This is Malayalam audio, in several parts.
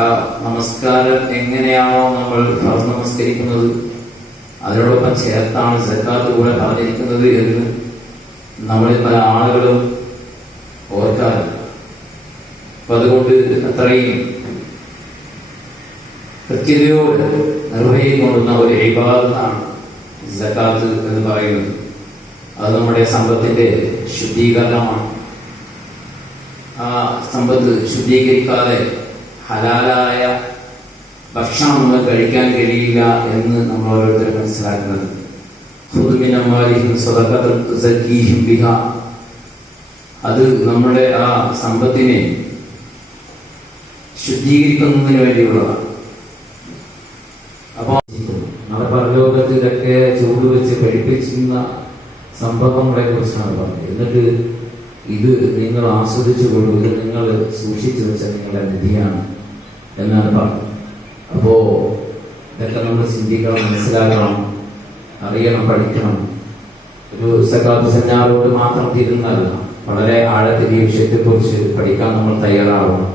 നമസ്കാരം എങ്ങനെയാണോ നമ്മൾ ഫർദ് നമസ്കരിക്കുന്നത് അതിനോടൊപ്പം ചേർത്താണ് സക്കാത്ത് കൂടെ പറഞ്ഞിരിക്കുന്നത് എന്ന് നമ്മളിൽ പല ആളുകളും ഓർക്കാറുണ്ട്. അപ്പൊ അതുകൊണ്ട് അത്രയും കൃത്യതയോട് നിർവഹിക്കൊള്ളുന്ന ഒരു ഇബാദത്താണ് സക്കാത്ത് എന്ന് പറയുന്നത്. അത് നമ്മുടെ സമ്പത്തിന്റെ ശുദ്ധീകരണമാണ്. ആ സമ്പത്ത് ശുദ്ധീകരിക്കാതെ ഹലാലായ ഭക്ഷണം നമ്മൾ കഴിക്കാൻ കഴിയില്ല എന്ന് നമ്മൾ ഓരോരുത്തരും മനസ്സിലാക്കുന്നത്. അത് നമ്മുടെ ആ സമ്പത്തിനെ ശുദ്ധീകരിക്കുന്നതിന് വേണ്ടിയുള്ളതാണ്. അപ്പൊ നമ്മുടെ പരലോകത്ത് ഇതൊക്കെ ചൂട് വെച്ച് പഠിപ്പിച്ചിരുന്ന സംഭവങ്ങളെ കുറിച്ചാണ് പറഞ്ഞത്. എന്നിട്ട് ഇത് നിങ്ങൾ ആസ്വദിച്ചുകൊള്ളൂ, ഇത് നിങ്ങൾ സൂക്ഷിച്ചു വെച്ച നിങ്ങളുടെ നിധിയാണ് എന്നാണ് പറഞ്ഞത്. അപ്പോ ഇതൊക്കെ നമ്മൾ ചിന്തിക്കണം, മനസ്സിലാക്കണം, അറിയണം, പഠിക്കണം. ഒരു സക്കാത്ത് സെമിനാറോട് മാത്രം തീരുന്നതല്ല, വളരെ ആഴത്തിൽ ഈ വിഷയത്തെക്കുറിച്ച് പഠിക്കാൻ നമ്മൾ തയ്യാറാവണം.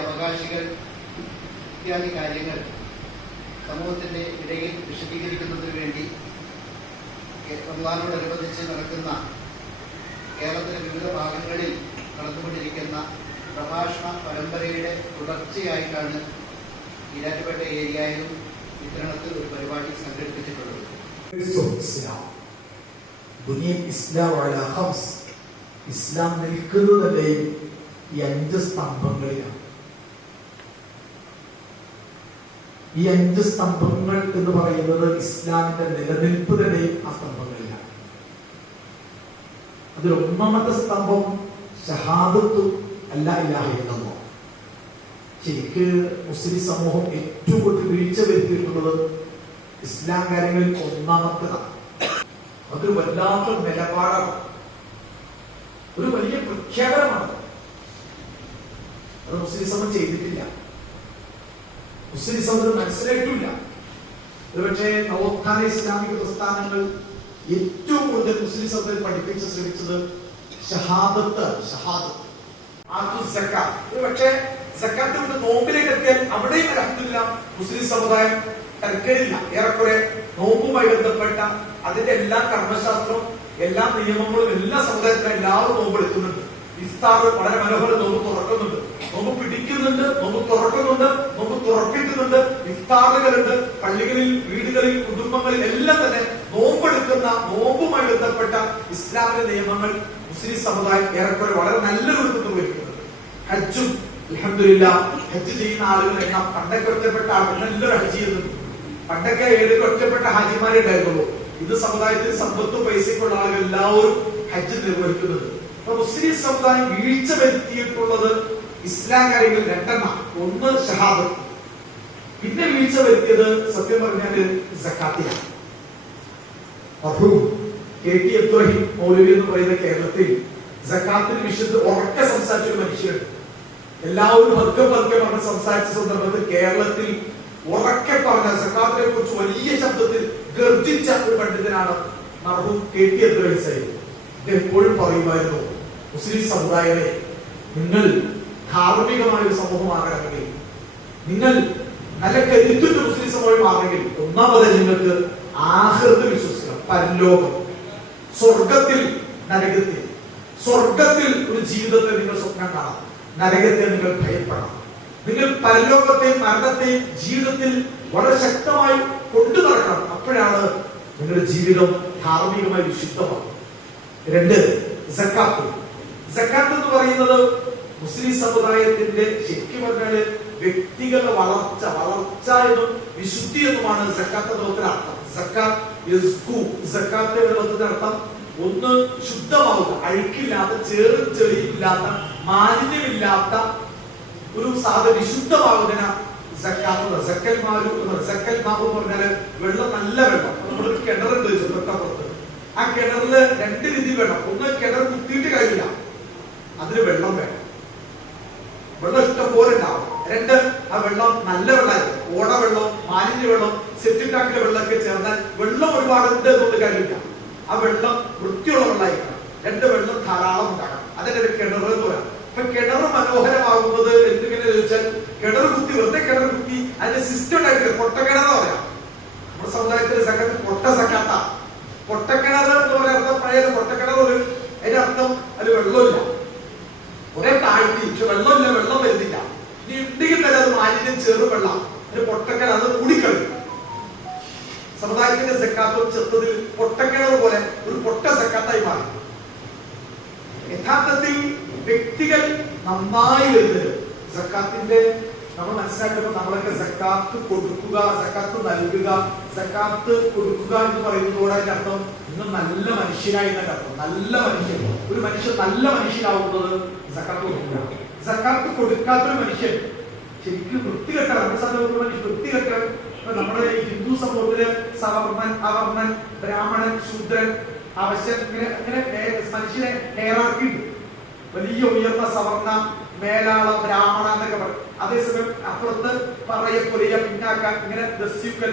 അവകാശികൾ ഇത്യാദി കാര്യങ്ങൾ സമൂഹത്തിന്റെ ഇടയിൽ വിശദീകരിക്കുന്നതിന് വേണ്ടി റമദാനോടനുബന്ധിച്ച് നടക്കുന്ന കേരളത്തിലെ വിവിധ ഭാഗങ്ങളിൽ നടന്നുകൊണ്ടിരിക്കുന്ന പ്രഭാഷണ പരമ്പരയുടെ തുടർച്ചയായിട്ടാണ് ഈരാറ്റുപേട്ട ഏരിയയിലും ഇത്തരണത്തിൽ ഒരു പരിപാടി സംഘടിപ്പിച്ചിട്ടുള്ളത്. ഇസ്ലാം നിൽക്കുന്നതല്ലേ ഈ 5 സ്തംഭങ്ങളിലാണ്. ഈ 5 സ്തംഭങ്ങൾ എന്ന് പറയുന്നത് ഇസ്ലാമിന്റെ നിലനിൽപ്പ് തന്നെ ആ സ്തംഭങ്ങളിലാണ്. അതിൽ ഒന്നാമത്തെ സ്തംഭം ഷഹാദത്തു അല്ലാ ഇലാഹ ഇല്ലല്ലാഹ്. ശരിക്ക് മുസ്ലിം സമൂഹം ഏറ്റവും കൂടുതൽ വീഴ്ച വരുത്തിയിട്ടുള്ളത് ഇസ്ലാം കാര്യങ്ങളിൽ ഒന്നാമത്തേതാണ്. അതൊരു വല്ലാത്ത നിലപാടാണ്, ഒരു വലിയ പ്രഖ്യാപനമാണ്. അത് മുസ്ലിം സമൂഹം ചെയ്തിട്ടില്ല, മുസ്ലിം സമൂഹം മനസ്സിലായിട്ടില്ല. ഒരുപക്ഷെ നവോത്ഥാന ഇസ്ലാമിക പ്രസ്ഥാനങ്ങൾ ഏറ്റവും കൂടുതൽ മുസ്ലിം സമൂഹത്തിൽ പഠിപ്പിച്ച് ശ്രമിച്ചത് ഷഹാദത്ത്. പക്ഷേ സക്കാത്ത് കൊണ്ട് നോമ്പിലേക്ക് എത്തിയാൽ അവിടെയും അൽഹംദുലില്ലാ മുസ്ലിം സമുദായം തർക്കമില്ല. ഏറെക്കുറെ നോമ്പുമായി ബന്ധപ്പെട്ട അതിന്റെ എല്ലാ കർമ്മശാസ്ത്രവും എല്ലാ നിയമങ്ങളും എല്ലാ സമുദായത്തിലും എല്ലാവരും നോമ്പ് എടുക്കുന്നുണ്ട്. ഇഫ്താർ വളരെ മനോഹര നോമ്പ് തുറക്കുന്നുണ്ട്, നോമ്പ് പിടിക്കുന്നുണ്ട്, നോമ്പ് തുറക്കുന്നുണ്ട്, നോമ്പ് തുറപ്പിക്കുന്നുണ്ട്, ഇഫ്താറുകളുണ്ട്. പള്ളികളിൽ, വീടുകളിൽ, കുടുംബങ്ങളിൽ എല്ലാം തന്നെ നോമ്പെടുക്കുന്ന നോമ്പുമായി ബന്ധപ്പെട്ട ഇസ്ലാമിക നിയമങ്ങൾ മുസ്ലിം സമുദായം ഏറെക്കുറെ വളരെ നല്ല രൂപത്തിൽ നിർവഹിക്കുന്നുണ്ട്. ഹജ്ജും അൽഹംദുലില്ലാ ഹജ്ജ് ചെയ്യുന്ന ആളുകളുടെ എണ്ണം പണ്ടൊക്കെ ഒറ്റപ്പെട്ട ആളുകൾ എല്ലാവരും ഹജ്ജ് ചെയ്യുന്നുണ്ട്. പണ്ടൊക്കെ 7 ഒറ്റപ്പെട്ട ഹാജിമാരെ ഉണ്ടായിരുന്നുള്ളൂ. ഇത് സമുദായത്തിൽ സമ്പത്തും പൈസയ്ക്കുള്ള ആളുകൾ എല്ലാവരും ഹജ്ജ് നിർവഹിക്കുന്നുണ്ട്. അപ്പൊ മുസ്ലിം സമുദായം വീഴ്ച വരുത്തിയിട്ടുള്ളത് ഇസ്ലാം കാര്യങ്ങളിൽ 2. ഒന്ന് ഷഹാദത്ത്, പിന്നെ വീഴ്ച വരുത്തിയത് സത്യം പറഞ്ഞാല് സക്കാത്തിലാണ്. KT അബ്ദുറഹീം മൗലവി എന്ന് പറയുന്ന കേരളത്തിൽ സക്കാത്തിന് വിഷയത്തിൽ ഉറക്കെ സംസാരിച്ച ഒരു മനുഷ്യരുണ്ട്. എല്ലാവരും പതുക്കെ പറഞ്ഞ് സംസാരിച്ച സന്ദർഭത്തിൽ കേരളത്തിൽ ഉറക്കെ പറഞ്ഞ സക്കാത്തിനെ കുറിച്ച് വലിയ ശബ്ദത്തിൽ ഗർജിച്ച ഒരു പണ്ഡിതനാണ് മർഹൂം KT അബ്ദുറഹീം സാഹിബ്. എപ്പോഴും പറയുമായിരുന്നു, മുസ്ലിം സമുദായമേ, നിങ്ങൾ ധാർമ്മികമായ ഒരു സമൂഹമാകണമെങ്കിൽ, നിങ്ങൾ നല്ല കരുത്തുറ്റ മുസ്ലിം സമൂഹമാണെങ്കിൽ ഒന്നാമത് നിങ്ങൾക്ക് ആഖിറത്തിൽ വിശ്വസിക്കണം. പരലോകം, സ്വർഗത്തിൽ, നരകത്തിൽ. സ്വർഗത്തിൽ ഒരു ജീവിതത്തെ നിങ്ങൾ സ്വപ്നം കാണാം, നരകത്തെ നിങ്ങൾ ഭയപ്പെടണം. നിങ്ങൾ പരലോകത്തെയും മരണത്തെയും ജീവിതത്തിൽ വളരെ ശക്തമായി കൊണ്ടു നടക്കണം. അപ്പോഴാണ് നിങ്ങളുടെ ജീവിതം ധാർമ്മികമായി വിശുദ്ധമാകും. 2, സക്കാത്ത്. സക്കാത്ത് എന്ന് പറയുന്നത് മുസ്ലിം സമുദായത്തിന്റെ ശരിക്കും പറഞ്ഞാല് വ്യക്തിഗത വളർച്ച എന്നും വിശുദ്ധി എന്നുമാണ് സക്കാത്ത് എന്ന അർത്ഥം. സക്കാത്ത് എന്ന അർത്ഥം ഒന്ന് ശുദ്ധമാവുക, അഴുക്കില്ലാത്ത, ചേറും ചെളിയില്ലാത്ത, മാലിന്യമില്ലാത്ത ഒരു വിശുദ്ധമാവുന്ന സക്കാത്ത്. സക്കൽ മാരു എന്ന് പറഞ്ഞാല് വെള്ളം, നല്ല വെള്ളം. നമ്മളൊരു കിണറുണ്ട് തൊട്ടപ്പുറത്ത്. ആ കിണറില് 2 രീതി വേണം. ഒന്ന്, കിണർ കുത്തിയിട്ട് കഴിയില്ല, അതിന് വെള്ളം വേണം, വെള്ളം ഇഷ്ടം പോലെ ഉണ്ടാവും. 2, ആ വെള്ളം നല്ല വെള്ളമായിരിക്കും. ഓടവെള്ളം, മാലിന്യ വെള്ളം, സെപ്റ്റിക് ടാങ്കിലെ വെള്ളമൊക്കെ ചേർന്നാൽ വെള്ളം ഒരുപാട് ഉണ്ട് എന്നുകൊണ്ട് കാര്യമില്ല. ആ വെള്ളം വൃത്തിയുള്ള വെള്ളമായിരിക്കണം. രണ്ട് വെള്ളം ധാരാളം ഉണ്ടാകണം. അതിന്റെ ഒരു കിണർ എന്ന് പറയാം. അപ്പൊ കിണർ മനോഹരമാകുന്നത് എന്തിങ്ങനെ ചോദിച്ചാൽ, കിണർ കുത്തി വെറുതെ കിണർ കുത്തി അതിന്റെ സിസ്റ്റം ഉണ്ടായിട്ട് പൊട്ടക്കിണർ പറയാം. നമ്മുടെ സമുദായത്തിന്റെ സക്കത്ത് പൊട്ട സക്കാത്ത പൊട്ടക്കിണർ എന്ന് പറയുന്ന പഴയ പൊട്ടക്കിണർ അതിന്റെ അർത്ഥം അത് വെള്ളമില്ല, കുറെ താഴ്ത്തി, പക്ഷെ വെള്ളമില്ല, വെള്ളം വരുന്നില്ല. ഇനി ഉണ്ടെങ്കിൽ തന്നെ അത് മാലിന്യം ചെറു വെള്ളം, ഒരു പൊട്ടക്കിണർ, അത് കുടിക്കളി. സമുദായത്തിന്റെ സക്കാത്തും ചെറുതിൽ പൊട്ടക്കിണർ പോലെ ഒരു പൊട്ട സക്കാത്തായി മാറി. യഥാർത്ഥത്തിൽ വ്യക്തികൾ നന്നായി വരുന്നത് സക്കാത്തിന്റെ നമ്മൾ മനസ്സിലാക്കുമ്പോൾ നമ്മളൊക്കെ സക്കാത്ത് കൊടുക്കുക, സക്കാത്ത് നൽകുക, സക്കാത്ത് കൊടുക്കുക എന്ന് പറയുന്നതോടെ അതിന്റെ അർത്ഥം ഇന്ന് നല്ല മനുഷ്യനായി എന്നൊക്കെ അർത്ഥം. നല്ല മനുഷ്യൻ, ഒരു മനുഷ്യൻ നല്ല മനുഷ്യനാവുന്നത് സക്കാത്ത് കൊടുക്കുക. സക്കാത്ത് കൊടുക്കാത്തൊരു മനുഷ്യൻ ശരിക്കും വൃത്തികെട്ട മനുഷ്യൻ വൃത്തികെട്ട. നമ്മുടെ ഹിന്ദു സമൂഹത്തില് സവർണൻ, അവർണൻ, ബ്രാഹ്മണൻ, ശൂദ്രൻ, അവശൻ, ഇങ്ങനെ മനുഷ്യനെ ഹെയറാർക്കിണ്ട്. വലിയ ഉയർന്ന സവർണ, മേലാള, ബ്രാഹ്മണ എന്നൊക്കെ പറയും. അതേസമയം അപ്പുറത്ത് പറയപ്പൊലിയ, പിന്നാക്ക, ഇങ്ങനെ ദസ്യുക്കൽ,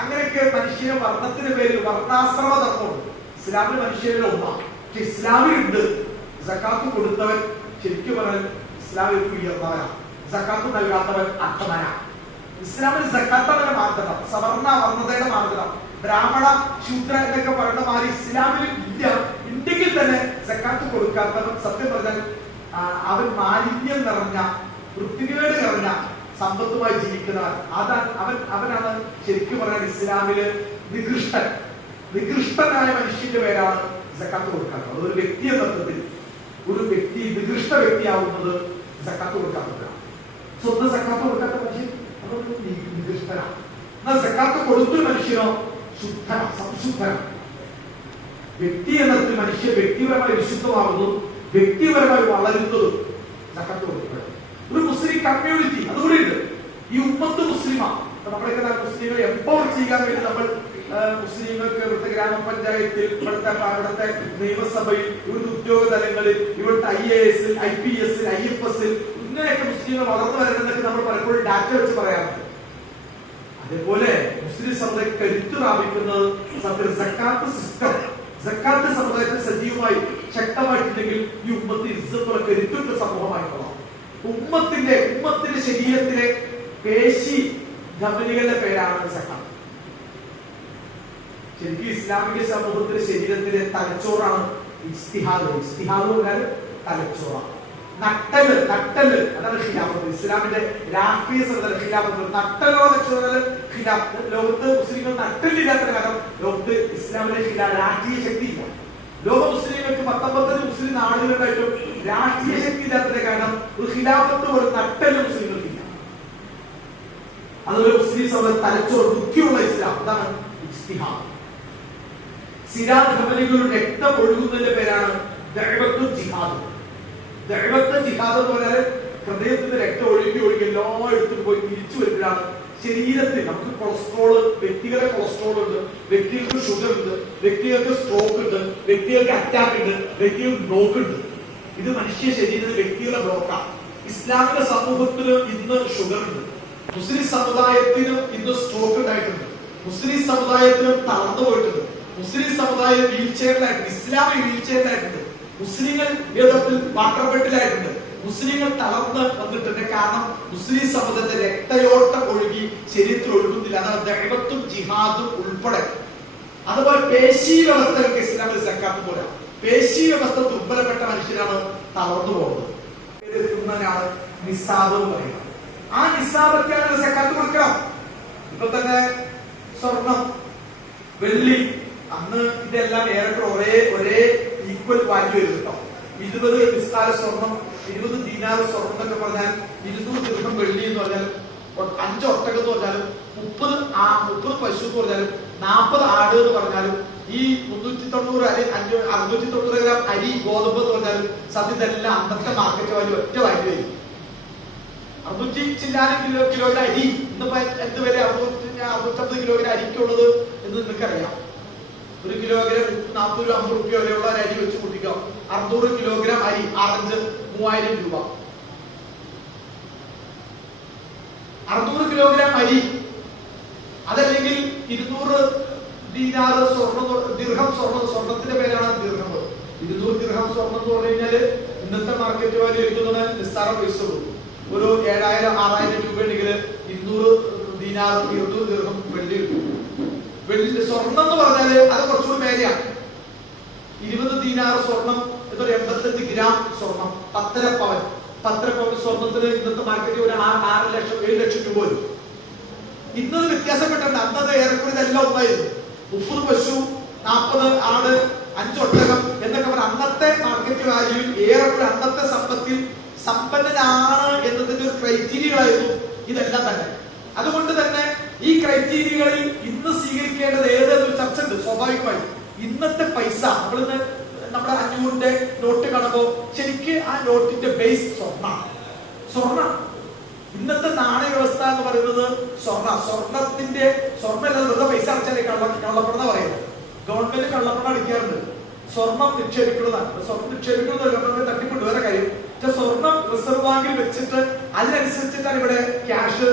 അങ്ങനെയൊക്കെ മനുഷ്യനെ വർണ്ണത്തിന്റെ പേരിൽ വർണ്ണാശ്രമ ധർമ്മമുണ്ട്. ഇസ്ലാമിൽ മനുഷ്യരിൽ ഒന്നാണ്. പക്ഷെ ഇസ്ലാമിലുണ്ട് സക്കാത്ത് കൊടുത്തവൻ ശരിക്കും പറഞ്ഞാൽ ഇസ്ലാമിൽ ഉയർന്നവനാണ്, സക്കാത്ത് നൽകാത്തവൻ അർത്ഥമനാണ്. ഇസ്ലാമിൽ സക്കാത്തവന്റെ മാർഗം, സവർണ വർണ്ണതയുടെ മാർഗം, ബ്രാഹ്മണ ശൂദ്ര എന്നൊക്കെ പറയുന്ന മാതിരി ഇസ്ലാമിൽ ഇല്ല. ഉണ്ടെങ്കിൽ തന്നെ സക്കാത്ത് കൊടുക്കാത്തവൻ സത്യം പറഞ്ഞാൽ അവൻ മാലിന്യം നിറഞ്ഞ, വൃത്തികേട് നിറഞ്ഞ സമ്പത്തുമായി ജീവിക്കുന്നവൻ. അവനാണ് ശരിക്കും പറയാൻ ഇസ്ലാമില് നികൃഷ്ടൻ. നികൃഷ്ടനായ മനുഷ്യന്റെ പേരാണ് സക്കാത്ത് കൊടുക്കാത്തത്. അതൊരു വ്യക്തി എന്ന അർത്ഥത്തിൽ ഒരു വ്യക്തി നികൃഷ്ട വ്യക്തിയാവുന്നത് സക്കാത്ത് കൊടുക്കാത്തവരാണ്. സ്വന്തം സക്കാത്ത് കൊടുക്കാത്ത മനുഷ്യൻ അതൊരു നികൃഷ്ടനാണ്. എന്നാൽ സക്കാത്ത് കൊടുത്തൊരു മനുഷ്യനോ ശുദ്ധനാണ്, സംശുദ്ധനാണ്. വ്യക്തി എന്നതിൽ മനുഷ്യൻ വ്യക്തിപരമായി വിശുദ്ധമാകുന്നു, വ്യക്തിപരമായി വളരുന്നതും സക്കാത്ത് കൊടുക്കുന്നത്. ഒരു മുസ്ലിം കമ്മ്യൂണിറ്റി അതുകൂടി ഉണ്ട്. ഈ ഉമ്മത്ത് മുസ്ലിമാണ്. നമ്മളൊക്കെ മുസ്ലിങ്ങളെ എംപവർ ചെയ്യാൻ വേണ്ടി നമ്മൾ മുസ്ലിങ്ങൾക്ക് ഇവിടുത്തെ ഗ്രാമപഞ്ചായത്തിൽ, ഇവിടുത്തെ നിയമസഭയിൽ, ഇവിടുത്തെ ഉദ്യോഗ തലങ്ങളിൽ, ഇവിടുത്തെ IAS, IPS, IFS ഇങ്ങനെയൊക്കെ മുസ്ലിങ്ങൾ വളർന്നു വരണമെന്നൊക്കെ നമ്മൾ പലപ്പോഴും ഡാറ്റ വെച്ച് പറയാറുണ്ട്. അതേപോലെ മുസ്ലിം സമുദായം കരുത്തു പ്രാപിക്കുന്നത് സക്കാത്ത് സിസ്റ്റം, സക്കാത്ത് സമുദായത്തിൽ സജീവമായി ശക്തമായിട്ടുണ്ടെങ്കിൽ ഈ ഉമ്മത്ത് ഇസ്സത്തുള്ള കരുത്തുള്ള സമൂഹമായിട്ടുള്ള ഉമ്മത്തിന്റെ ശരീരത്തിലെ പേശി ധമനികളുടെ പേരാണ് സക്കാത്ത്. ശരിക്കും ഇസ്ലാമിക സമൂഹത്തിന്റെ ശരീരത്തിലെ തലച്ചോറാണ് ഇജ്തിഹാദ്. ഇജ്തിഹാദ് പറഞ്ഞാൽ തലച്ചോറാണ്. നട്ടല് അതാണ് ഖിലാഫത്ത്. ഇസ്ലാമിന്റെ രാഷ്ട്രീയ സംഘടന ഖിലാഫത്ത്. നട്ടലോടെ ഖിലാഫത്ത്. ലോകത്ത് മുസ്ലിങ്ങൾ നട്ടലില്ലാത്ത കാരണം ലോകത്ത് ഇസ്ലാമിന്റെ രാഷ്ട്രീയ ശക്തി ഇല്ല. ലോക മുസ്ലിങ്ങൾക്ക് 19 മുസ്ലിം നാടുകളിലായിട്ടും രാഷ്ട്രീയ ശക്തി ഇല്ലാത്തതിന്റെ കാരണം ഒരു ഖിലാഫത്ത് ഒരു നട്ടല് മുസ്ലിങ്ങൾക്കില്ല. അതുപോലെ മുസ്ലിം സമൂഹം തലച്ചോർ ബുദ്ധിയുള്ള ഇസ്ലാം, അതാണ് ഇജ്തിഹാദ്. സിരാധമനികളുടെ രക്തം ഒഴുകുന്നതിന്റെ പേരാണ് ദഅവത്തു ജിഹാദ്. ദഅവത്ത് ജിഹാദ് എന്ന് പറഞ്ഞാൽ ഹൃദയത്തിന്റെ രക്തം ഒഴുകി എല്ലായിടത്തും പോയി തിരിച്ചു വരുമ്പോഴാണ് ശരീരത്തിൽ നമുക്ക് കൊളസ്ട്രോള്, വ്യക്തികളുടെ കൊളസ്ട്രോൾ ഉണ്ട്, വ്യക്തികൾക്ക് ഷുഗർ ഉണ്ട്, വ്യക്തികൾക്ക് സ്ട്രോക്ക് ഉണ്ട്, വ്യക്തികൾക്ക് അറ്റാക്ക് ഉണ്ട്, വ്യക്തികൾക്ക് ബ്ലോക്ക് ഉണ്ട്. ഇത് മനുഷ്യ ശരീരത്തിൽ വ്യക്തികളുടെ ബ്ലോക്കാണ്. ഇസ്ലാമിക സമൂഹത്തിന് ഇന്ന് ഷുഗർ ഉണ്ട്. മുസ്ലിം സമുദായത്തിനും ഇന്ന് സ്ട്രോക്ക് ഉണ്ടായിട്ടുണ്ട്. മുസ്ലിം സമുദായത്തിനും തളർന്നു പോയിട്ടുണ്ട്. മുസ്ലിം സമുദായം വീൽ ചെയറിലായിട്ടുണ്ട്. ഇസ്ലാമിക വീൽ ചെയറിലായിട്ടുണ്ട്. മുസ്ലിങ്ങൾ യഥാർത്ഥത്തിൽ വാട്ടർ ബെഡിലായിട്ടുണ്ട്. മുസ്ലിങ്ങൾ തളർന്ന് വന്നിട്ടുണ്ട്. കാരണം മുസ്ലിം സമുദായത്തെ രക്തയോട്ടം ഒഴുകി ശരീരത്തിൽ ഒഴുകുന്നില്ല. അതാണ് ദഅവത്തും ജിഹാദും ഉൾപ്പെടെ. അതുപോലെ പേശി വ്യവസ്ഥകൾക്ക് ഇസ്ലാമിൽ സക്കാത്ത് പോലെ പേശി വ്യവസ്ഥ ദുർബലപ്പെട്ട മനുഷ്യരാണ് തളർന്നു പോകുന്നത്. നിസാബ് എന്ന് പറയുന്നത്. ആ നിസാബൊക്കെയാണ് സക്കാത്ത് കൊടുക്കണം. ഇപ്പൊ തന്നെ സ്വർണം, വെള്ളി, അന്ന് ഇതെല്ലാം ഏറെക്കുറെ ഒരേ ഈക്വൽ വാല്യൂ വരും കേട്ടോ. 20 നിസ്കാര സ്വർണം, 20 ദീനാർ സ്വർണം എന്നൊക്കെ പറഞ്ഞാൽ 200 ദിർഹം വെള്ളി എന്ന് പറഞ്ഞാൽ 5 ഒട്ടകം എന്ന് പറഞ്ഞാലും 30 പശു എന്ന് പറഞ്ഞാലും 40 ആട് എന്ന് പറഞ്ഞാലും ഈ 390 അല്ലെങ്കിൽ 690 ഗ്രാം അരി ഗോതമ്പ് എന്ന് പറഞ്ഞാലും സത്യത്തെല്ലാം അന്നത്തെ മാർക്കറ്റ് വാല്യൂ ഒറ്റ വാല്യൂ ആയി. 600 ചില്ലാനും കിലോയുടെ അരി ഇന്നിപ്പോ എന്തുവരെ 650 കിലോയുടെ അരിക്കുള്ളത് എന്ന് നിങ്ങൾക്കറിയാം. 1 കിലോഗ്രാം 40 രൂപ 50 രൂപ വരെയുള്ള അരി വെച്ച് കൂട്ടിക്കാം. 600 കിലോഗ്രാം അരി ആറഞ്ച് 3000 രൂപ. 600 കിലോഗ്രാം അരി, അതല്ലെങ്കിൽ 200 ദീനാർ ദിർഹം സ്വർണത്തിന്റെ പേരാണ് ദിർഹം. 200 ദിർഹം സ്വർണം എന്ന് പറഞ്ഞു കഴിഞ്ഞാല് ഇന്നത്തെ മാർക്കറ്റ് വാല്യൂ എടുക്കുന്നത് നിസ്സാര പൈസ ഉള്ളൂ. ഒരു 7,000-6,000 രൂപ ഉണ്ടെങ്കിൽ 200 ദീനാർ 200 ദിർഹം വെള്ളി കിട്ടും. വെള്ളി സ്വർണം എന്ന് പറഞ്ഞാല് അത് കുറച്ചുകൂടി മേലെയാണ്. 20 ദീനാർ സ്വർണം എന്നൊരു 85 ഗ്രാം സ്വർണം, 10.5 പവൻ. 10.5 പവൻ സ്വർണത്തിന് ഇന്നത്തെ മാർക്കറ്റിൽ ഒരു 6 ലക്ഷം 7 ലക്ഷം രൂപ വരും. ഇന്നത് വ്യത്യാസപ്പെട്ടുണ്ട്. അന്നത് ഏറെക്കുറെ ഇതെല്ലാം ഒന്നായിരുന്നു. 30 പശു, 40 ആട്, 5 ഒട്ടകം എന്നൊക്കെ പറഞ്ഞ അന്നത്തെ മാർക്കറ്റ് വാല്യൂ ഏറെക്കുറെ അന്നത്തെ സമ്പത്തിൽ സമ്പന്നനാണ് എന്നതിന്റെ ഒരു ക്രൈറ്റീരിയകളായിരുന്നു ഇതെല്ലാം തന്നെ. അതുകൊണ്ട് തന്നെ ഈ ക്രൈറ്റീരിയകളിൽ ഇന്ന് സ്വീകരിക്കേണ്ടത് ഏതൊരു ചർച്ച ഉണ്ട്. സ്വാഭാവികമായി ഇന്നത്തെ പൈസ നമ്മളിന്ന് നമ്മുടെ 500-ന്റെ നോട്ട് കാണുമ്പോ ശരിക്ക് ആ നോട്ടിന്റെ ബേസ് സ്വർണ്ണ. ഇന്നത്തെ നാണയ വ്യവസ്ഥ എന്ന് പറയുന്നത് സ്വർണത്തിന്റെ വെറുതെ പൈസ അടച്ചാലേ കള്ളപ്പണം പറയുന്നത്. ഗവൺമെന്റ് കള്ളപ്പണം അടിക്കാറുണ്ട്. സ്വർണം നിക്ഷേപിക്കുന്നതാണ്. സ്വർണം നിക്ഷേപിക്കുന്നത് ഗവൺമെന്റ് തട്ടിക്കൊണ്ട് വേറെ കാര്യം. പക്ഷെ സ്വർണം റിസർവ് ബാങ്കിൽ വെച്ചിട്ട് അതിനനുസരിച്ചിട്ടാണ് ഇവിടെ ക്യാഷ്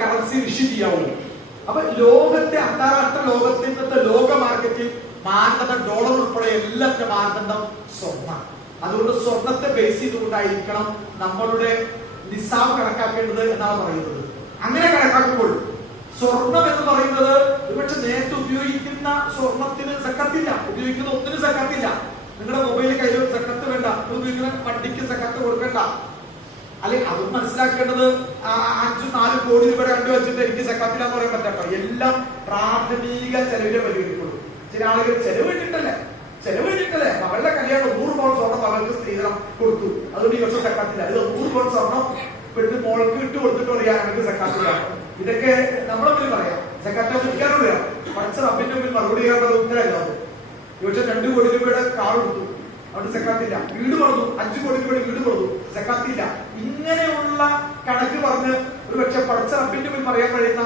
കറൻസി ഇഷ്യൂ ചെയ്യാവുള്ളൂ. അപ്പൊ ലോകത്തെ അന്താരാഷ്ട്ര ലോകത്തെ ഇന്നത്തെ ലോക മാർക്കറ്റിൽ മാനദണ്ഡം ഡോളർ ഉൾപ്പെടെ എല്ലാത്തിനും മാനദണ്ഡം സ്വർണ്ണം. അതുകൊണ്ട് സ്വർണത്തെ ബേസ് ചെയ്തുകൊണ്ടായിരിക്കണം നമ്മളുടെ നിസാബ് കണക്കാക്കേണ്ടത് എന്നാണ് പറയുന്നത്. അങ്ങനെ കണക്കാക്കുമ്പോൾ സ്വർണം എന്ന് പറയുന്നത് ഒരുപക്ഷെ നേരത്തെ ഉപയോഗിക്കുന്ന സ്വർണത്തിന് സക്കത്തില്ല, ഉപയോഗിക്കുന്ന ഒന്നിനും സക്കത്തില്ല. നിങ്ങളുടെ മൊബൈൽ കയ്യിൽ സക്കത്ത് വേണ്ട, ഉപയോഗിക്കുന്ന വണ്ടിക്ക് സക്കത്ത് കൊടുക്കണ്ട. അല്ലെങ്കിൽ അത് മനസ്സിലാക്കേണ്ടത് 5-4 കോടി രൂപ കണ്ടു വെച്ചിട്ട് എനിക്ക് സക്കത്തില്ലാന്ന് പറയാൻ പറ്റാത്ത എല്ലാം പ്രാഥമിക ചെലവിലെ പരിഗണിക്കുള്ളൂ. ചില ആളുകൾ ചെലവ് കഴിഞ്ഞിട്ടല്ലേ മകളുടെ കല്യാണം 100 പൗണ്ട് സ്വർണം മകൾക്ക് സ്ത്രീധനം കൊടുത്തു, അതുകൊണ്ട് ഈ വർഷം സക്കാത്തില്ല. ഇത് 100 പൗണ്ട് സ്വർണം പെട്ട് മോൾക്ക് ഇട്ട് കൊടുത്തിട്ട് പറയാം എനിക്ക് സക്കാത്തില്ല. ഇതൊക്കെ നമ്മളെ മുന്നിൽ പറയാം, സക്കാത്ത് വിൽക്കാനും പറയാം. പഠിച്ച റബ്ബിന്റെ മുമ്പിൽ മറുപടി ചെയ്യാനുള്ള ഉത്തരമല്ല അത്. ഈ വർഷം 2 കോടി രൂപയുടെ കാർ കൊടുത്തു, അവിടെ സക്കാത്തില്ല. വീട് പറഞ്ഞു, 5 കോടി രൂപയുടെ വീട് കൊടുത്തു, സക്കാത്തില്ല. ഇങ്ങനെയുള്ള കണക്ക് പറഞ്ഞ് ഒരു പക്ഷെ പഠിച്ച റബ്ബിന്റെ മുമ്പിൽ പറയാൻ കഴിയുന്ന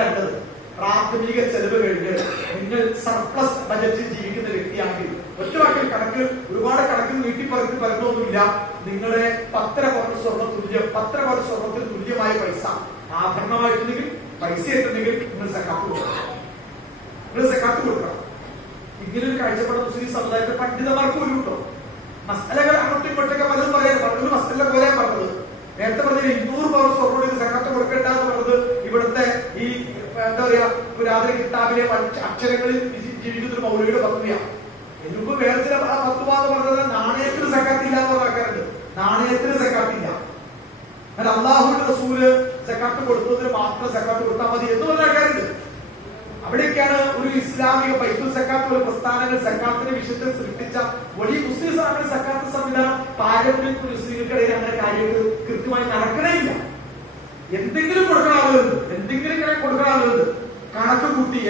രണ്ടത് പ്രാഥമിക ചെലവ് കഴിഞ്ഞ് നിങ്ങൾ സർപ്ലസ് ബജറ്റിൽ ജീവിക്കുന്ന വ്യക്തിയാണെങ്കിൽ ഒറ്റ വാക്കിൽ കണക്ക് ഒരുപാട് കണക്കിൽ നീട്ടി പറഞ്ഞൊന്നുമില്ല. നിങ്ങളുടെ 10 പവൻ സ്വർണത്തിന് തുല്യമായ പൈസ ആഭരണമായിട്ടുണ്ടെങ്കിൽ പൈസ ആയിട്ടുണ്ടെങ്കിൽ നിങ്ങൾ സക്കാത്ത് കൊടുക്കണം. ഇങ്ങനെ ഒരു കാഴ്ചപ്പാട് മുസ്ലിം സമുദായത്തെ പണ്ഡിതന്മാർക്ക് ഒരു ഉണ്ടോ? മസലകൾ അങ്ങോട്ടും ഇങ്ങോട്ടൊക്കെ പലതും പറയാൻ പറഞ്ഞു. മസല പോലെ പറഞ്ഞത് നേരത്തെ പറഞ്ഞ 200 പവൻ സ്വർണ്ണത്തിന് സക്കാത്ത് കൊടുക്കേണ്ട എന്ന് പറഞ്ഞത് ഇവിടുത്തെ ഈ എന്താ പറയാ പുരാതന കിതാബിലെ അക്ഷരങ്ങളിൽ ജീവിക്കുന്ന ഒരു മൗലവിയുടെ ഫത്വയാണ്. എനിക്ക് വേറെ ചില ഫത്വ എന്ന് പറഞ്ഞത് നാണയത്തിന് സക്കാത്തില്ല എന്ന് പറഞ്ഞ ആൾക്കാരുണ്ട്. നാണയത്തിന് സക്കാത്തില്ല. എന്നാൽ അള്ളാഹുവിന്റെ റസൂല് സക്കാത്ത് കൊടുത്തതിന് മാത്രം സക്കാത്ത് കൊടുത്താൽ മതി എന്ന് പറഞ്ഞ ആൾക്കാരുണ്ട്. അവിടെയൊക്കെയാണ് ഒരു ഇസ്ലാമിക ബൈത്തുൽ സക്കാത്ത് ഒരു പ്രസ്ഥാനങ്ങൾ സക്കാത്തിന്റെ വിഷയത്തിൽ സൃഷ്ടിച്ച വലിയ മുസ്ലിം സക്കാത്ത് സംവിധാനം പാരമ്പര്യ മുസ്ലിങ്ങൾക്കിടയിൽ അങ്ങനെ കാര്യങ്ങൾ കൃത്യമായി നടക്കണേയില്ല. എന്തെങ്കിലും കൊടുക്കുന്ന ആളുകളുണ്ട്, കണക്ക് കൂട്ടി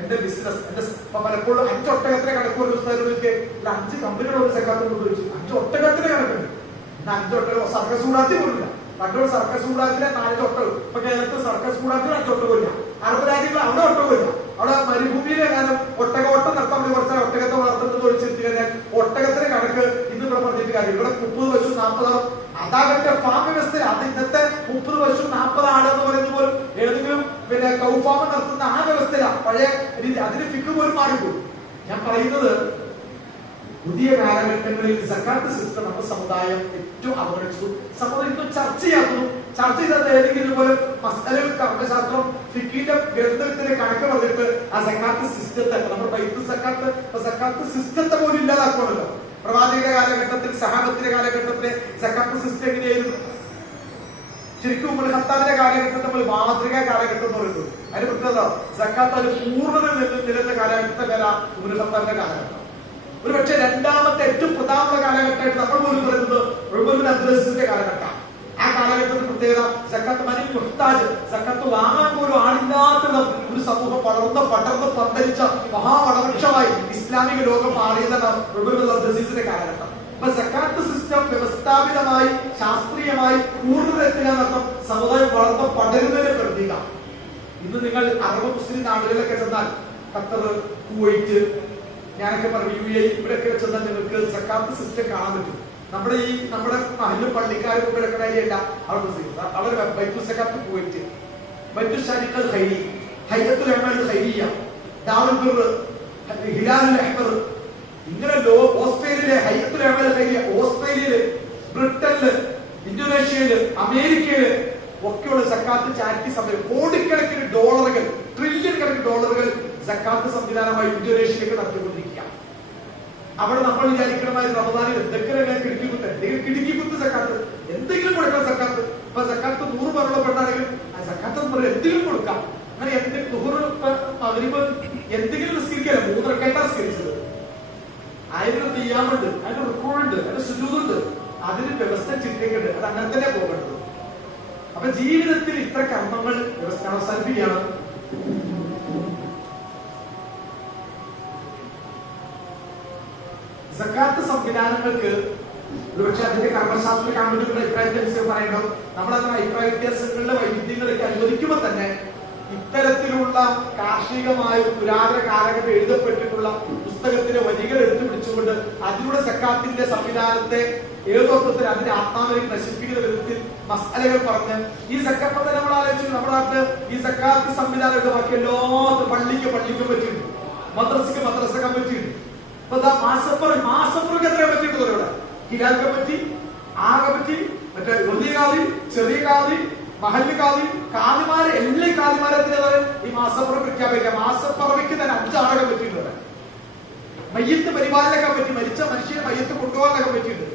എന്റെ ബിസിനസ് പലപ്പോഴും 5 ഒട്ടകത്തിന് കണക്ക് ഒരു സ്ഥലത്തേക്ക് 5 കമ്പനിയുടെ ഒരു സക്കാത്ത് കൊണ്ടുവച്ചു. 5 ഒട്ടകത്തിന് കണക്കുണ്ട്. 5 ഒട്ടകം സർക്കസ് കൂടാത്തി പോലില്ല. പണ്ടൊരു സർക്കസ് കൂടാത്തിലെ 4 ഒട്ടകം. ഇപ്പൊ കേരളത്തിൽ സർക്കസ് കൂടാത്തിൽ 5 ഒട്ടകമില്ല. അറബ് രാജ്യങ്ങളിൽ അവിടെ ഒട്ടകമില്ല. അവിടെ മരുഭൂമിയിലെ കാലം ഓട്ടം നടത്താൻ വേണ്ടി കുറച്ച് ഒട്ടകത്തെ വളർത്തുന്നത് ഒഴിച്ചെത്തി കഴിഞ്ഞാൽ ഒട്ടകത്തിന് കണക്ക് ഇന്ന് ഇവിടെ പറഞ്ഞിട്ട് കാര്യം. ഇവിടെ 30 പശു 40 അതാകട്ടെ ഫാം വ്യവസ്ഥയിൽ അത് ഇന്നത്തെ 30 പശു 40 ആട് എന്ന് പറയുന്ന പോലും ഏതെങ്കിലും കൗ ഫാം നടത്തുന്ന ആ വ്യവസ്ഥയിലാണ് പഴയ രീതി. അതിന് ഫിക്ക് പോലും മാറിപ്പോകും. ഞാൻ പറയുന്നത് പുതിയ കാലഘട്ടങ്ങളിൽ സക്കാത്ത് സിസ്റ്റം നമ്മുടെ സമുദായം ഏറ്റവും അവഗണിച്ചു. സമുദായം ഇന്നും ചർച്ച ചെയ്തത് ഏതെങ്കിലും പോലെ മസലകൾ കർമ്മശാസ്ത്രം ഫിക്കിന്റെ ഗ്രന്ഥത്തിലെ കണക്ക് പറഞ്ഞിട്ട് ആ സക്കാത്ത് സിസ്റ്റത്തെ നമ്മുടെ ബൈത്തുൽ സക്കാത്ത് സിസ്റ്റത്തെ പോലും ഇല്ലാതാക്കണമല്ലോ. പ്രവാചക കാലഘട്ടത്തിൽ സഹാബത്തിന്റെ കാലഘട്ടത്തിലെ സക്കാത്ത് സിസ്റ്റം എങ്ങനെയായിരുന്നു? ശരിക്കും ഉമർ ഖത്താബിന്റെ കാലഘട്ടത്തിൽ നമ്മൾ മാതൃകാ കാലഘട്ടം എന്ന് പറയുന്നത്. അതിന് പ്രത്യേകത സക്കാത്ത് അത് പൂർണ്ണത നിലനിന്ന കാലഘട്ടത്തെ പേര ഉമർ ഖത്താബിന്റെ കാലഘട്ടം. ഒരു പക്ഷേ രണ്ടാമത്തെ ഏറ്റവും പ്രധാനപ്പെട്ട കാലഘട്ടമായിട്ട് നമ്മൾ പോലും പറയുന്നത് ഉമർ ബിൻ അബ്ദുൽ അസീസിന്റെ കാലഘട്ടം. ആ കാലഘട്ടത്തിൽ പ്രത്യേകത സക്കാത്ത് മനി മുഹ്താജ്, സക്കാത്ത് വാങ്ങാൻ പോലും ആളില്ലാത്ത ഒരു സമൂഹം പടർന്ന് പന്തലിച്ച മഹാവടവൃക്ഷമായി ഇസ്ലാമിക ലോകം മാറിയതാണ് ഉമർ ബിൻ അബ്ദുൽ അസീസിന്റെ കാലഘട്ടം. അപ്പൊ സക്കാത്ത് സിസ്റ്റം വ്യവസ്ഥാപിതമായി ശാസ്ത്രീയമായി പൂർണ്ണതയെത്തിനർത്ഥം സമുദായം വളർന്ന് പടരുന്നതിനെ പ്രതീക. ഇന്ന് നിങ്ങൾ അറബ് മുസ്ലിം നാടുകളിലൊക്കെ ചെന്നാൽ ഖത്തർ, കുവൈറ്റ്, ഞാനൊക്കെ പറഞ്ഞു UAE ഇവിടെയൊക്കെ ചെന്നാൽ നിങ്ങൾക്ക് സക്കാത്ത് സിസ്റ്റം കാണാൻ പറ്റും. നമ്മുടെ മഹല്ലും പള്ളിക്കാരും കിടക്കണല്ല അവിടെ ബൈത്തുൽ സക്കാത്ത് കുവൈറ്റ്, ബൈത്തുൽ ശരീഖൽ ഖൈരി, ഹയ്യത്തുൽ അമൽ ഖൈരിയ, ദാറുൽ ബിർ, ഹിലാലുൽ അഹ്മർ, ഇങ്ങനെ ഓസ്ട്രേലിയയിലെ ഓസ്ട്രേലിയയില്, ബ്രിട്ടനില്, ഇന്തോനേഷ്യയില്, അമേരിക്കയില് ഒക്കെയുള്ള സക്കാത്ത് ചാരിറ്റി സംവിധാനം കോടിക്കണക്കിന് ഡോളറുകൾ, ട്രില്യൺ കണക്കിന് ഡോളറുകൾ സക്കാത്ത് സംവിധാനമായി ഇന്തോനേഷ്യയിലേക്ക് നടത്തിക്കൊണ്ടിരിക്കുക. അവിടെ നമ്മൾ വിചാരിക്കണമായി റമദാനിൽ എന്തെങ്കിലും കിടുക്കിക്കുത്ത്, എന്തെങ്കിലും കിടുക്കിക്കുത്ത് സക്കാത്ത്, എന്തെങ്കിലും കൊടുക്കണം സക്കാത്ത്. ഇപ്പൊ സക്കാത്ത് 100 മരണപ്പെട്ടാണെങ്കിലും ആ സക്കാത്ത് എന്തെങ്കിലും കൊടുക്കാം. അങ്ങനെ എന്തെങ്കിലും എന്തെങ്കിലും നിസ്കരിക്കല്ല, 3 റക്അത്താ നിസ്കരിച്ചത്, 1000 തിയ്യാമുണ്ട്, അതിന് റുക്കൂഉണ്ട്, അതിന് സുജൂദുണ്ട്, അതിന് വ്യവസ്ഥ ചിട്ടയുണ്ട്. അത് അങ്ങനെ തന്നെ പോകേണ്ടത്. അപ്പൊ ജീവിതത്തിൽ ഇത്ര കർമ്മങ്ങൾ അവസാനിപ്പിക്കുകയാണ്. സക്കാത്ത് സംവിധാനങ്ങൾക്ക് ഒരുപക്ഷെ അതിന്റെ കർമ്മശാസ്ത്ര കമ്മിറ്റികളുടെ അഭിപ്രായത്തിനനുസരിച്ച് പറയണം. നമ്മളത് അഭിപ്രായ വ്യത്യാസങ്ങളുടെ വൈവിധ്യങ്ങളൊക്കെ അനുവദിക്കുമ്പോൾ തന്നെ ഇത്തരത്തിലുള്ള കാർഷികമായ പുരാതന കാലഘട്ടം എഴുതപ്പെട്ടിട്ടുള്ള പുസ്തകത്തിലെ വരികൾ എടുത്തു പിടിച്ചുകൊണ്ട് അതിലൂടെ സക്കാത്തിന്റെ സംവിധാനത്തെ ഏതോർത്ഥത്തിൽ അതിന്റെ ആത്മാവിനെ നശിപ്പിക്കുന്ന വിധത്തിൽ മസാലകൾ പറഞ്ഞ് ഈ സക്കാത്ത് നമ്മൾ ആലോചിച്ചു. നമ്മുടെ നാട്ടില് ഈ സക്കാത്ത് സംവിധാനമൊക്കെ ബാക്കി എല്ലാത്തും പള്ളിക്ക് പറ്റിയിട്ടുണ്ട്, മദ്രസക്ക് മദ്രസ പറ്റിയിട്ടുണ്ട്. അപ്പൊ മാസപ്പുറക്ക് എത്ര പറ്റിയിട്ടുണ്ട്? ഇവിടെ ഹിലാൽ കമ്മിറ്റി, ആ കമ്മിറ്റി, മറ്റേ വലിയ കാതി, ചെറിയ കാതി, മഹല്ല് കാതി, കാതിമാര്, എല്ലാ കാതിമാരെ ഈ മാസപ്പുറം പ്രഖ്യാപിക്കാം. മാസപ്പുറയ്ക്ക് തന്നെ 5 ആളെ പറ്റിയിട്ടുണ്ട്. മയ്യത്ത് പരിപാലന കമ്മിറ്റി, മരിച്ച മനുഷ്യനെ മയ്യത്ത് കൊണ്ടുപോകാൻ കമ്മിറ്റിയുണ്ട്.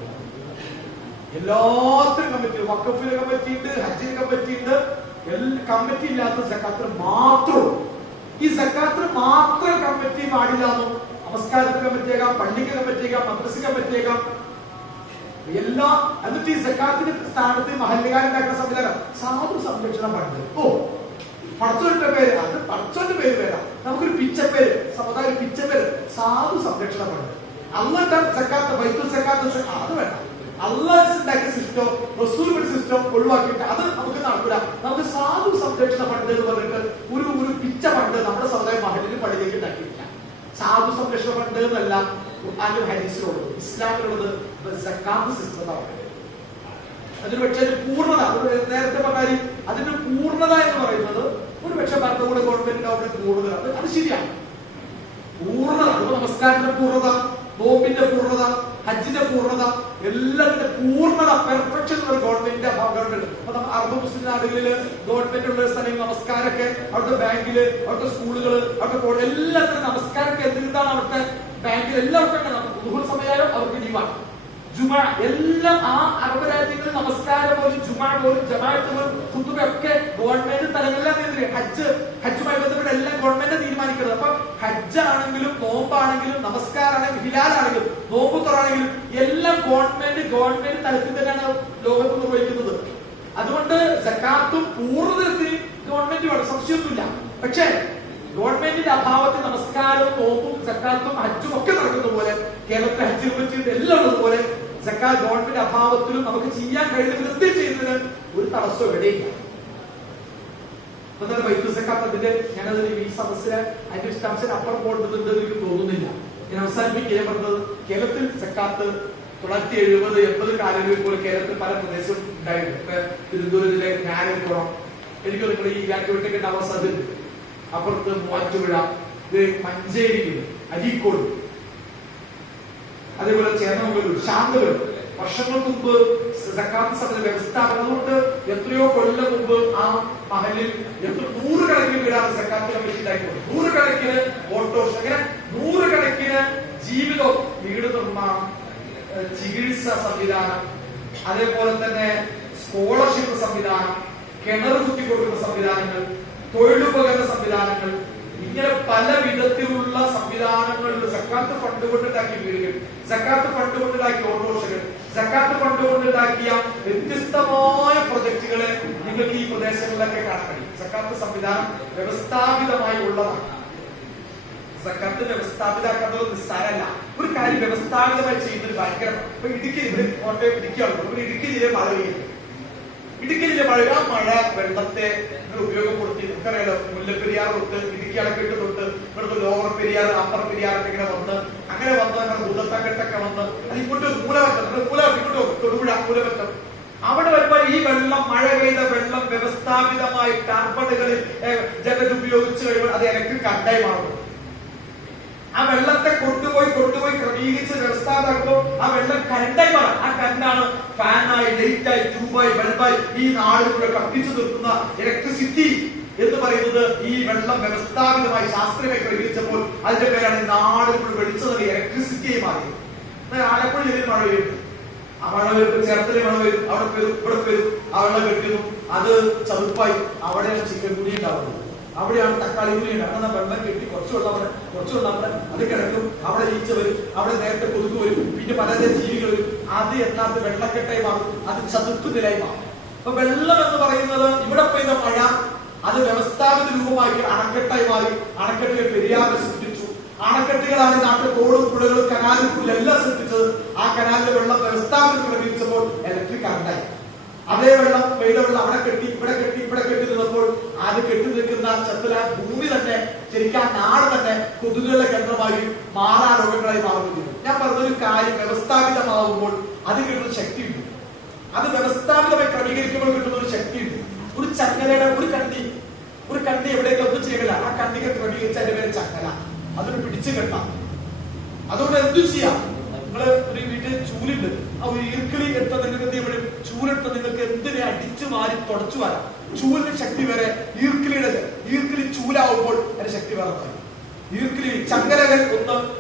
എല്ലാത്തിനും കമ്മിറ്റി, വഖഫിന് കമ്മിറ്റിയുണ്ട്, ഹജ്ജിന് കമ്മിറ്റിയുണ്ട്. എല്ലാ കമ്മിറ്റി ഇല്ലാത്ത സക്കാത്തിന് മാത്രം, ഈ സക്കാത്തിന് മാത്രം കമ്മിറ്റി പാടില്ലാന്നും നമസ്കാരത്തിന് കമ്മിറ്റിയേക്കാം, പള്ളിക്ക് കമ്മിറ്റിയേക്കാം, മദ്രസ കമ്മിറ്റിയേക്കാം, എല്ലാ. എന്നിട്ട് ഈ സക്കാത്തിന്റെ സ്ഥാനത്ത് മഹല്ലുകാരുണ്ടാക്കുന്ന സംവിധാനം സാധു സംരക്ഷണ ഫണ്ട്. പടച്ചോന്റെ പേര്, അത് പടച്ചോന്റെ പേര് വേണ്ട, നമുക്കൊരു പിച്ചപ്പേര്, സമുദായ പിച്ചപ്പേര്, സാധു സംരക്ഷണ ഫണ്ട്. അന്നിട്ട് സക്കാത്ത്, ബൈത്തുൽ സക്കാത്ത്, അത് വേണ്ട. അള്ളാഹ് ഉണ്ടാക്കിയ സിസ്റ്റം, റസൂൽ സിസ്റ്റം ഒഴിവാക്കിയിട്ട് അത് നമുക്ക് നടക്കില്ല. നമുക്ക് സാധു സംരക്ഷണ ഫണ്ട് എന്ന് പറഞ്ഞിട്ട് ഒരു പിച്ച ഫണ്ട് നമ്മുടെ സമുദായ മഹലിൽ പള്ളിയിലേക്ക് ഉണ്ടാക്കിയിട്ടില്ല. സാധു സംരക്ഷണ ഫണ്ട് എന്നല്ല ഖുർആനിലും ഹദീസിലുള്ളത്, ഇസ്ലാമിലുള്ളത് സക്കാത്ത് സിസ്റ്റമാണ്. അതിന് പക്ഷേ പൂർണ്ണത, നേരത്തെ പറഞ്ഞാൽ അതിന്റെ പൂർണ്ണത എന്ന് പറയുന്നത് ഒരു പക്ഷെ ഭരണകൂട ഗവൺമെന്റിന്റെ അവിടെ പൂർണ്ണത, അത് ശരിയാണ്. പൂർണ്ണത, നമസ്കാരത്തിന്റെ പൂർണ്ണത, നോമ്പിന്റെ പൂർണ്ണത, ഹജ്ജിന്റെ പൂർണ്ണത, എല്ലാത്തിന്റെ പൂർണ്ണത, പെർഫെക്ഷൻ ഉള്ള ഗവൺമെന്റിന്റെ ഗവൺമെന്റ്. അപ്പൊ നമ്മൾ അറബ് മുസ്ലിം നാടുകളിൽ ഗവൺമെന്റ് ഉള്ള സ്ഥലങ്ങളിൽ നമസ്കാരമൊക്കെ, അവിടുത്തെ ബാങ്കില്, അവിടുത്തെ സ്കൂളുകള്, അവിടുത്തെ എല്ലാത്തിനും നമസ്കാരമൊക്കെ എന്താണ് അവിടുത്തെ ബാങ്കിൽ എല്ലാവർക്കും സമയം അവർക്ക് ലീവാണ്. ജുമാ എല്ലാം ആ അറബ് രാജ്യങ്ങളിൽ നമസ്കാരം പോലും ജുമാ പോലും ജമാഅത്ത് പോലും ഖുതുബയൊക്കെ ഗവൺമെന്റ് തലങ്ങളിലാണ് നിയന്ത്രിക്കുക. ഹജ്ജുമായി ബന്ധപ്പെട്ട് എല്ലാം ഗവൺമെന്റ് തീരുമാനിക്കുന്നത്. അപ്പൊ ഹജ്ജാണെങ്കിലും നോമ്പാണെങ്കിലും നമസ്കാരാണെങ്കിലും ഹിലാലാണെങ്കിലും നോമ്പ് തുറാണെങ്കിലും എല്ലാം ഗവൺമെന്റ് തലത്തിൽ തന്നെയാണ് ലോകത്ത് നിർവഹിക്കുന്നത്. അതുകൊണ്ട് സക്കാത്തും പൂർണ്ണതരത്തിൽ ഗവൺമെന്റ് വേണം, സംശയമൊന്നുമില്ല. പക്ഷേ ഗവൺമെന്റിന്റെ അഭാവത്തിൽ നമസ്കാരവും നോമ്പും സക്കാത്തും ഹജ്ജും ഒക്കെ നടക്കുന്ന പോലെ, കേരളത്തിലെ ഹജ്ജ് കമ്മിറ്റിയുടെ എല്ലാം ഉള്ളതുപോലെ സക്കാത്ത് ഗവൺമെന്റ് അഭാവത്തിലും നമുക്ക് ചെയ്യാൻ കഴിയുന്ന വിധത്തിൽ ചെയ്യുന്നതിന് ഒരു തടസ്സം എവിടെയില്ല. ബൈത്തുൽ സക്കാത്ത് അതിന്റെ ഞാനതിന് ഈ സദസ്സിലെ അതിന്റെ വിശദാംശം അപ്പുറം പോകേണ്ടതുണ്ട് എനിക്ക് തോന്നുന്നില്ല. ഞാൻ അവസാനിപ്പിക്കുക പറഞ്ഞത്, കേരളത്തിൽ സക്കാത്ത് 1970, 80 കാലങ്ങളിൽ പോലെ കേരളത്തിൽ പല പ്രദേശവും ഉണ്ടായിട്ടുണ്ട്. തിരുവനന്തപുരത്തിലെ ഞാനൽക്കുളം, എനിക്ക് നിങ്ങൾ ഈ ഇലാക്കുവിട്ടൊക്കെ ഉണ്ടാവാൻ സാധ്യതയുണ്ട്. അപ്പുറത്ത് മൂവാറ്റുപുഴ, മഞ്ചേരി, അരീക്കോട്, അതേപോലെ ചേന്നമംഗലൂർ, ശാന്തപുരം. വർഷങ്ങൾക്ക് മുമ്പ് സക്കാത്ത് സമിതി വ്യവസ്ഥാപനം, അതുകൊണ്ട് എത്രയോ കൊല്ലം മുമ്പ് ആ മഹലിൽ 100 കണക്കിന് വീടാണ് സക്കാത്ത് കമ്മിറ്റി ഉണ്ടായിട്ടുണ്ട്. 100 കണക്കിന് ഓട്ടോറിക്ഷ, അങ്ങനെ 100 കണക്കിന് ജീവിതം, വീട് നിർമ്മാണം, ചികിത്സ സംവിധാനം, അതേപോലെ തന്നെ സ്കോളർഷിപ്പ് സംവിധാനം, കിണർ കുത്തി കൊടുക്കുന്ന സംവിധാനങ്ങൾ, തൊഴിലുപകരണ സംവിധാനങ്ങൾ, ഇങ്ങനെ പല വിധത്തിലുള്ള സംവിധാനങ്ങളിൽ സക്കാത്ത് ഫണ്ട് കൊണ്ടുണ്ടാക്കിയ വീടുകൾ, സക്കാത്ത് ഫണ്ട് കൊണ്ടുണ്ടാക്കിയ ഓട്ടോറിക്ഷകൾ, സക്കാത്ത് ഫണ്ട് കൊണ്ടുണ്ടാക്കിയ വ്യത്യസ്തമായ പ്രൊജക്ടുകളെ നിങ്ങൾക്ക് ഈ പ്രദേശങ്ങളിലൊക്കെ കാണാൻ കഴിയും. സക്കാത്ത് സംവിധാനം വ്യവസ്ഥാപിതമായി ഉള്ളതാണ്. സക്കാത്ത് വ്യവസ്ഥാപിതാക്കുന്നത് നിസ്സാരമല്ല. ഒരു കാര്യം വ്യവസ്ഥാപിതമായി ചെയ്യുന്നത് ഭയങ്കരമാണ്. ഇപ്പൊ ഇടുക്കി, കോട്ടയം ഇടുക്കിയാണ്, ഇടുക്കി ജില്ലയിൽ മഴ പെയ്യുന്നു. ഇടുക്കി ജില്ല മഴ, ആ മഴ വെള്ളത്തെ ഉപയോഗപ്പെടുത്തി നമുക്കറിയാലോ, മുല്ലപ്പെരിയാർ തൊട്ട് ഇടുക്കി അണക്കെട്ട് തൊട്ട് ഇവിടുത്തെ ലോവർ പെരിയാർ, അപ്പർ പെരിയാറൊക്കെ ഇങ്ങനെ വന്ന് അങ്ങനെ ഭൂതത്തക്കെട്ടൊക്കെ വന്ന് അത് ഇങ്ങോട്ട് മൂലവറ്റം, ഇങ്ങോട്ട് തൊടുപുഴ മൂലവറ്റം, അവിടെ വരുമ്പോൾ ഈ വെള്ളം, മഴ പെയ്ത വെള്ളം വ്യവസ്ഥാപിതമായി ടർബൈനുകളിൽ ജലം ഉപയോഗിച്ച് കഴിയുമ്പോൾ അത് ഇലക്ട്രിക് കറണ്ടായി മാറും. ആ വെള്ളത്തെ കൊണ്ടുപോയി ക്രമീകരിച്ച് ബൾബായി ഈ നാടിലൂടെ കത്തിച്ചു നിർത്തുന്ന ഇലക്ട്രിസിറ്റി എന്ന് പറയുന്നത് ഈ വെള്ളം വ്യവസ്ഥാപിതമായി ശാസ്ത്രീയമായി ക്രമീകരിച്ചപ്പോൾ അതിന്റെ പേരാണ് നാടിലൂടെ വെളിച്ചം നൽകിയ ഇലക്ട്രിസിറ്റിയായി മാറിയത്. ആലപ്പുഴ ജില്ലയിൽ മഴ പെയ്യുന്നു, ആ മഴ വരുമ്പോൾ ചേർത്തല മഴ വരും, അവിടെ വരും, ഇവിടെ വരും, ആ വെള്ളം കെട്ടുന്നു, അത് ചതുപ്പായി അവിടെയാണ് ചിക്കൻ കുടി ഉണ്ടാവുന്നത്, അവിടെയാണ് തക്കാളി കുടി ഉണ്ടാകുന്നത്. വെള്ളം കെട്ടി കുറച്ച് വെള്ളം അവിടെ അത് കിടക്കും, അവിടെ ഈച്ച വരും, അവിടെ നേരത്തെ കൊതുക് വരും, പിന്നെ പലതരം ജീവികൾ വരും, അത് യഥാർത്ഥ വെള്ളക്കെട്ടായി മാറും, അത് ചതുപ്പ് നിലയി മാറും. അപ്പൊ വെള്ളം എന്ന് പറയുന്നത് ഇവിടെ പെയ്ത മഴ അത് വ്യവസ്ഥാപിത രൂപമായി അണക്കെട്ടായി മാറി, അണക്കെട്ടുകൾ പെരിയാറ് സൃഷ്ടിച്ചു. അണക്കെട്ടുകളാണ് നാട്ടിൽ തോടും പുഴകളും കനാലും എല്ലാം സൃഷ്ടിച്ചത്. ആ കനാലിലെ വെള്ളം വ്യവസ്ഥാപിത ക്രമീകരിച്ചപ്പോൾ ഇലക്ട്രിക് കറണ്ടായി. അതേ വെള്ളം പെയ്ത വെള്ളം അവിടെ കെട്ടി ഇവിടെ കെട്ടി നിന്നപ്പോൾ അത് കെട്ടി നിൽക്കുന്ന ചത്തല ഭൂമി തന്നെ ശരിക്കും ആ നാട് തന്നെ കൊതുകുകളുടെ കേന്ദ്രമായി മാറാ രോഗങ്ങളായി മാറുന്നു. ഞാൻ പറഞ്ഞൊരു കാര്യം വ്യവസ്ഥാപിതമാകുമ്പോൾ അത് കിട്ടുന്ന ശക്തിയുണ്ട്. അത് വ്യവസ്ഥാപിതമായി ക്രമീകരിക്കുമ്പോൾ കിട്ടുന്ന ഒരു ശക്തിയുണ്ട്. ഒരു ചങ്ങലയുടെ ഒരു കണ്ടി എവിടെയൊക്കെ ഒന്നും ചെയ്യല, ആ കണ്ടിക്ക് ക്രമീകരിച്ച അതിന്റെ പേര് ചങ്ങല, അതൊരു പിടിച്ചു കെട്ടാം. അതുകൊണ്ട് എന്തു ചെയ്യാം? നിങ്ങള് ഒരു വീട്ടിൽ ചൂലുണ്ട്, ആ ഒരു ഈർക്കിളി എടുത്ത നിങ്ങൾക്ക് എന്ത് ചെയ്യും? ചൂലെടുത്ത നിങ്ങൾക്ക് എന്തിനെ അടിച്ചു മാറി തുടച്ചു വരാം. ചൂലിന്റെ ശക്തി വരെ ഈർക്കിളി ചൂലാവുമ്പോൾ അതിന്റെ ശക്തി വേറെ. ഈർക്കിളി ചങ്ങലകൾ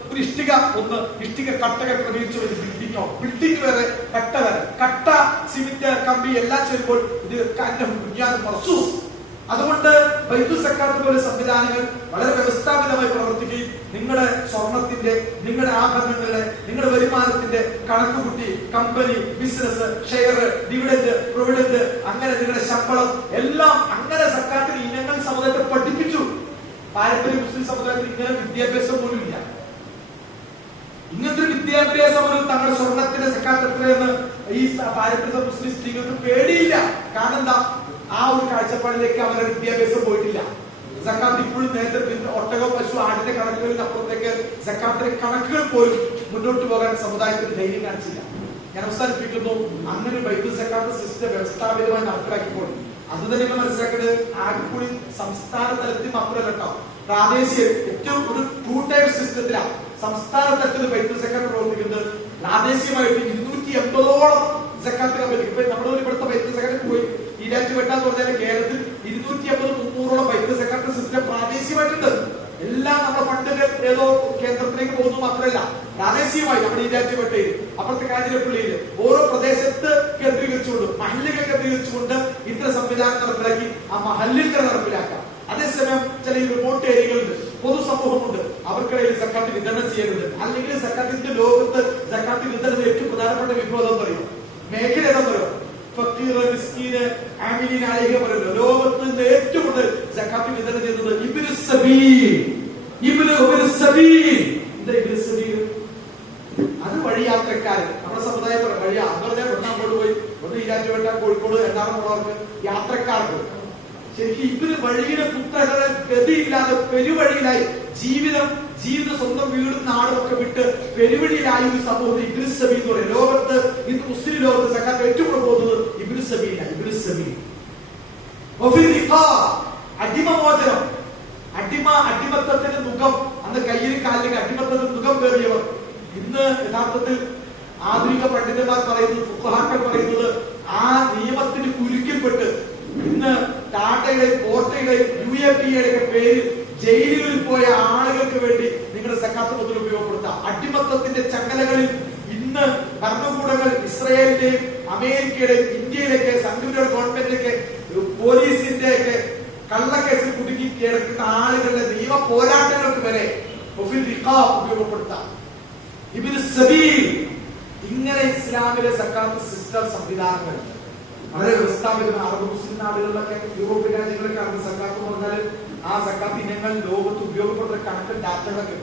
ഒരു ഇഷ്ടിക കട്ടകൾ ക്രമീകരിച്ചു ബിൽഡിംഗ് വരെ കട്ട സിമെന്റ് കമ്പി എല്ലാം ചെയ്യുമ്പോൾ ഇത് മറച്ചു. അതുകൊണ്ട് ബൈത്തുൽ സക്കാത്ത് പോലെ സംവിധാനങ്ങൾ വളരെ വ്യവസ്ഥാപിതമായി പ്രവർത്തിക്കുകയും നിങ്ങളുടെ സ്വർണത്തിന്റെ, നിങ്ങളുടെ ആഭരണങ്ങളുടെ, നിങ്ങളുടെ വരുമാനത്തിന്റെ കണക്ക് കൂട്ടി company, business, share, dividend, provident, അങ്ങനെ നിങ്ങളുടെ ശമ്പളം എല്ലാം അങ്ങനെ സക്കാത്തിന് ഇനങ്ങൾ സമുദായത്തെ പഠിപ്പിച്ചു. പാരമ്പര്യ മുസ്ലിം സമുദായത്തിൽ ഇങ്ങനെ വിദ്യാഭ്യാസം പോലും ഇല്ല. ഇങ്ങനത്തെ ഒരു വിദ്യാഭ്യാസം പോലും തങ്ങളുടെ സ്വർണത്തിന്റെ സക്കാത്ത് എത്രയെന്ന് ഈ പാരമ്പര്യ മുസ്ലിം സ്ത്രീകൾക്ക് പേടിയില്ല. കാരണം എന്താ? ആ ഒരു കാഴ്ചപ്പാടിലേക്ക് അവരുടെ വിദ്യാഭ്യാസം പോയിട്ടില്ല. സക്കാത്ത് ഇപ്പോഴും നേരത്തെ ഒട്ടകം, പശു, ആടിന്റെ കണക്കുകളിൽ അപ്പുറത്തേക്ക് സക്കാത്തിന്റെ കണക്കുകൾ പോലും മുന്നോട്ട് പോകാൻ സമുദായത്തിന് ധൈര്യം കാണിച്ചില്ല. ഞാൻ അവസാനിപ്പിക്കുന്നു. അങ്ങനെ ബൈത്തുൽ സക്കാത്ത് സിസ്റ്റം വ്യവസ്ഥാപിതമായി നടപ്പിലാക്കിപ്പോൾ അത് തന്നെ മനസ്സിലാക്കേണ്ടത് ആകെ കൂടി സംസ്ഥാന തലത്തിൽ മാത്രമല്ല കേട്ടോ, പ്രാദേശിക ഏറ്റവും ഒരു 2 ടയർ സിസ്റ്റത്തിലാണ് സംസ്ഥാന തലത്തിൽ ബൈത്തുൽ സക്കാത്ത് പ്രവർത്തിക്കുന്നത്. പ്രാദേശികമായിട്ട് 280ഓളം സക്കാത്ത് കമ്പനി. ഇപ്പൊ നമ്മുടെ ഇവിടുത്തെ ബൈത്തുൽ സക്കാത്ത് പോയി ഈരാറ്റുപേട്ടാന്ന് പറഞ്ഞാൽ കേരളത്തിൽ 280-300ഓളം ബൈത്തുൽ സക്കാത്ത് സിസ്റ്റം പ്രാദേശികമായിട്ടുണ്ട്. എല്ലാം നമ്മുടെ ഫണ്ടുകൾ ഏതോ കേന്ദ്രത്തിലേക്ക് പോകുന്നു മാത്രമല്ല, പ്രാദേശികമായി നമ്മുടെ ഈരാറ്റുപേട്ടയിൽ, അപ്പുറത്തെ കാഞ്ഞിരപ്പള്ളിയിൽ ഓരോ പ്രദേശത്ത് കേന്ദ്രീകരിച്ചുകൊണ്ട്, മഹല്ലുകൾ കേന്ദ്രീകരിച്ചുകൊണ്ട് ഇത്തരം സംവിധാനം നടപ്പിലാക്കി ആ മഹല്ലിൽ തന്നെ നടപ്പിലാക്കാം. അതേസമയം ചില റിമോട്ട് ഏരിയകളുണ്ട്, പൊതുസമൂഹമുണ്ട്, അവർക്കിടയിൽ സക്കാത്ത് വിതരണം ചെയ്യരുത്. അല്ലെങ്കിൽ സക്കാത്തിന്റെ ലോകത്ത് സക്കാത്ത് വിതരണം ഏറ്റവും പ്രധാനപ്പെട്ട വിഭവം എന്ന് പറയും, മേഖല ഏതെന്ന് പറയും, ഫക്കീർ, മിസ്കീന്, ആമിലീൻ, ആലിഹ പറയുന്നത്. ലോകത്ത് ഏറ്റവും കൂടുതൽ സക്കാത്ത് വിതരണം ചെയ്യുന്നത് ഇബ്നു സബീൽ. അത് വഴിയാത്രക്കാരൻ. നമ്മുടെ സമുദായം വഴിയാ എന്ന് പറഞ്ഞാൽ അങ്ങോട്ട് പോയി ഒന്ന് ഈരാറ്റുപേട്ട, കോഴിക്കോട്, എറണാകുളമുള്ളവർക്ക് യാത്രക്കാർക്ക് ശരിക്കും ഇവര് വഴിയുടെ പുത്രകളെ ഗതിയില്ലാതെ പെരുവഴിയിലായി ജീവിത സ്വന്തം വീടും നാടും ഒക്കെ വിട്ട് പെരുവഴിയിലായ ഒരു സമൂഹം ഇബ്നു സബീൽ എന്ന് പറയും. ലോകത്ത് ഇന്ന് മുസ്ലിം ലോകത്ത് സക്കാത്ത് ഏറ്റവും കൂടുതൽ പോകുന്നത് ഇബ്നു സബീലാണ്. അടിമമോചനം, അടിമത്തത്തിന്റെ മുഖം, അന്ന് കയ്യിലും കാലിലും അടിമത്തത്തിന്റെ മുഖം പേറിയവർ ഇന്ന് യഥാർത്ഥത്തിൽ ആധുനിക പണ്ഡിതന്മാർ പറയുന്നത്, ഫുഖഹാക്കൾ പറയുന്നത് ആ നിയമത്തിന് കുരുക്കിൽപ്പെട്ട് ഇന്ന് ടാറ്റയുടെയും പോർട്ടയുടെയും UAPയുടെ പേരിൽ ജയിലുകളിൽ പോയ ആളുകൾക്ക് വേണ്ടി നിങ്ങളുടെ സക്കാത്ത് മുതൽ ഉപയോഗപ്പെടുത്താം. അടിമത്തത്തിന്റെ ചങ്ങലകളിൽ ഇന്ന് ഭരണകൂടങ്ങൾ ഇസ്രായേലിന്റെയും അമേരിക്കയുടെയും ഇന്ത്യയിലേക്ക് സംഘടിത ഗവൺമെന്റിലേക്ക് പോലീസിന്റെ ഒക്കെ കള്ളക്കേസിൽ കുടുങ്ങി കിടക്കുന്ന ആളുകളുടെ നിയമ പോരാട്ടങ്ങൾക്ക് വരെ ഉപയോഗപ്പെടുത്താം. ഇബ്നു സബീൽ. ഇങ്ങനെ ഇസ്ലാമിലെ സക്കാത്ത് സിസ്റ്റം സംവിധാനങ്ങൾ വളരെ വ്യവസ്ഥാപിതമാണ്. അറബ് മുസ്ലിം നാടുകളിലൊക്കെ, യൂറോപ്യൻ രാജ്യങ്ങളിലൊക്കെ സക്കാത്ത് പറഞ്ഞാൽ ആ സക്കാത്ത് ഇനങ്ങൾ ലോകത്ത് ഉപയോഗപ്പെടുന്ന കണക്ക് ഡാറ്റകളൊക്കെ